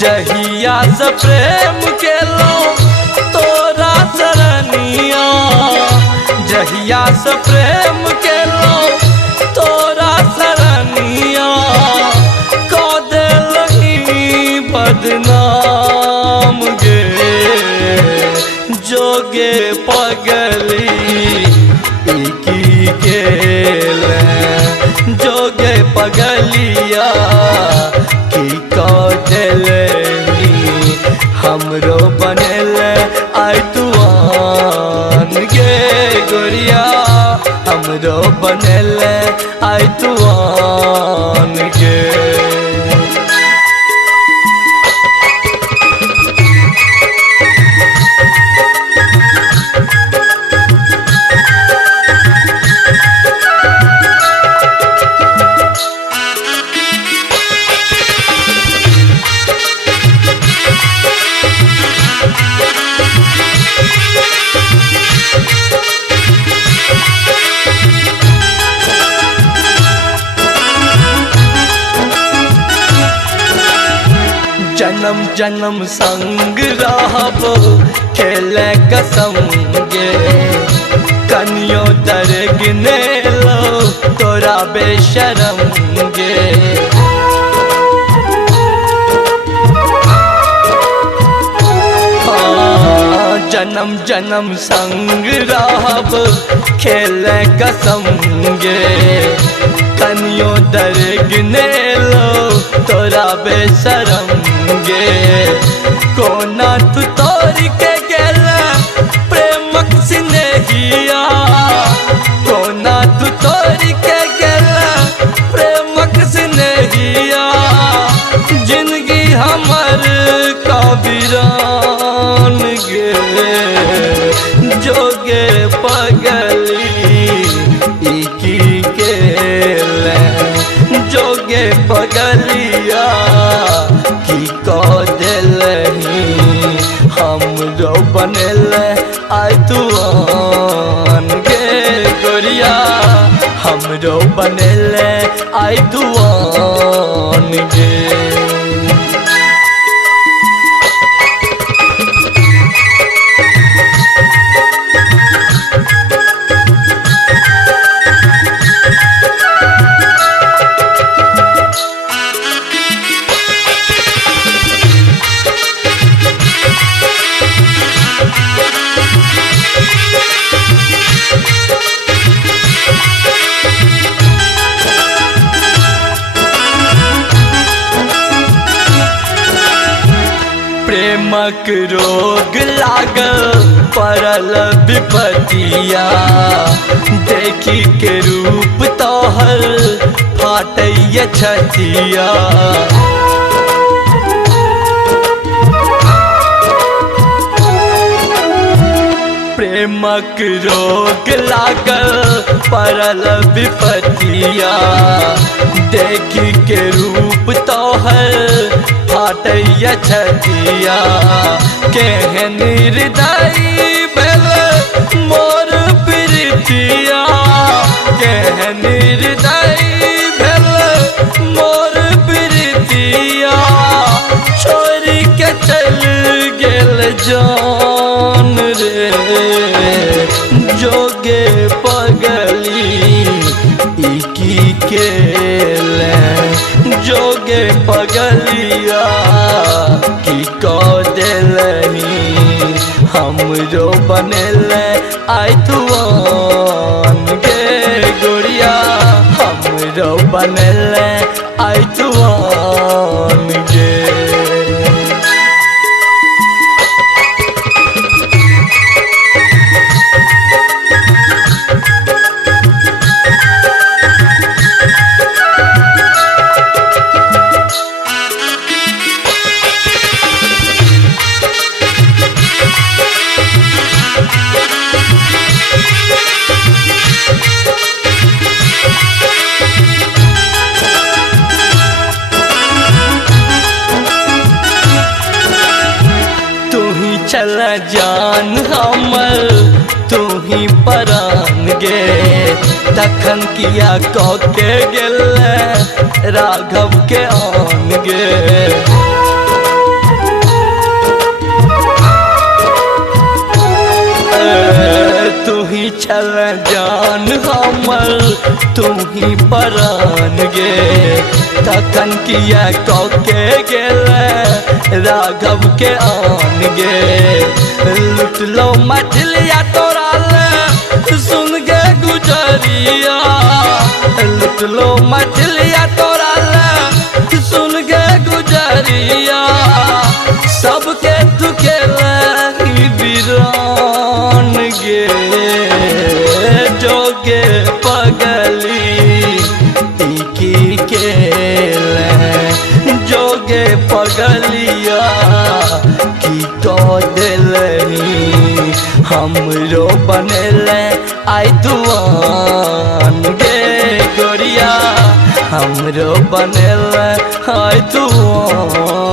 जहिया से प्रेम के लो तोरा सरनिया, जहिया से प्रेम के लो तोरा सरनिया, को दिलही बदनाम गे जोगे पगली की गेले, जोगे पगलिया की कौटले हमरो बनेले आई तुआन गे गोरिया, हमरो बनेले आई तुआन गे। जन्म जन्म संग रहब खेले कसम गे, कनियो दर गिने लो तोरा बेशरम गे। जन्म जन्म संग रहब खेले कसम गे, कनियो दर गिने लो तोरा बेशरम गे। कोना तू तोड़ के गेला प्रेमक स्नेहिया, कोना तू तोड़ के गेला प्रेमक स्नेहिया, जिंदगी हमर का वीरान गे जोगे पगली की गेले, जोगे पगलिया की को दिलही हमरो बनेले आई तुआन गे गोरिया, हमरो बनेले आई तुआन गे। प्रेमक रोग लागल पड़ल विपतिया, देखी के रूप तोहर फाटैया छतिया। प्रेमक रोग लागल पड़ल विपतिया, देखी के रूप तोहर फाटैया छतिया। केहन हृदय भेल मोर प्रीतिया, केहन हृदय भेल मोर प्रीतिया, छोड़ के चल गेल जान रे जोगे पगली की केले, जोगे पगलिया की को दिलही हमरो बनेले आई तुआन गे गोरिया, हमरो बनेले आई तुआन गे। चल जान हमर तू ही परान गे, तखन किया कह के गेल राघव के आन गे। तू ही छल जान हमर तू ही परान गे तखन किया कके गेल राघव के आन गे लुटलो मछलिया तोरा सुन गे गुजरिया लुटलो मछलिया तोरा सुन गे गुजरिया सबके तू के वीरान गे जोगे पगली की के जोगे पगलिया की तो दिलही हमरो बनेले आई तुआन गे गोरिया हमरो बनेले आई तुआन।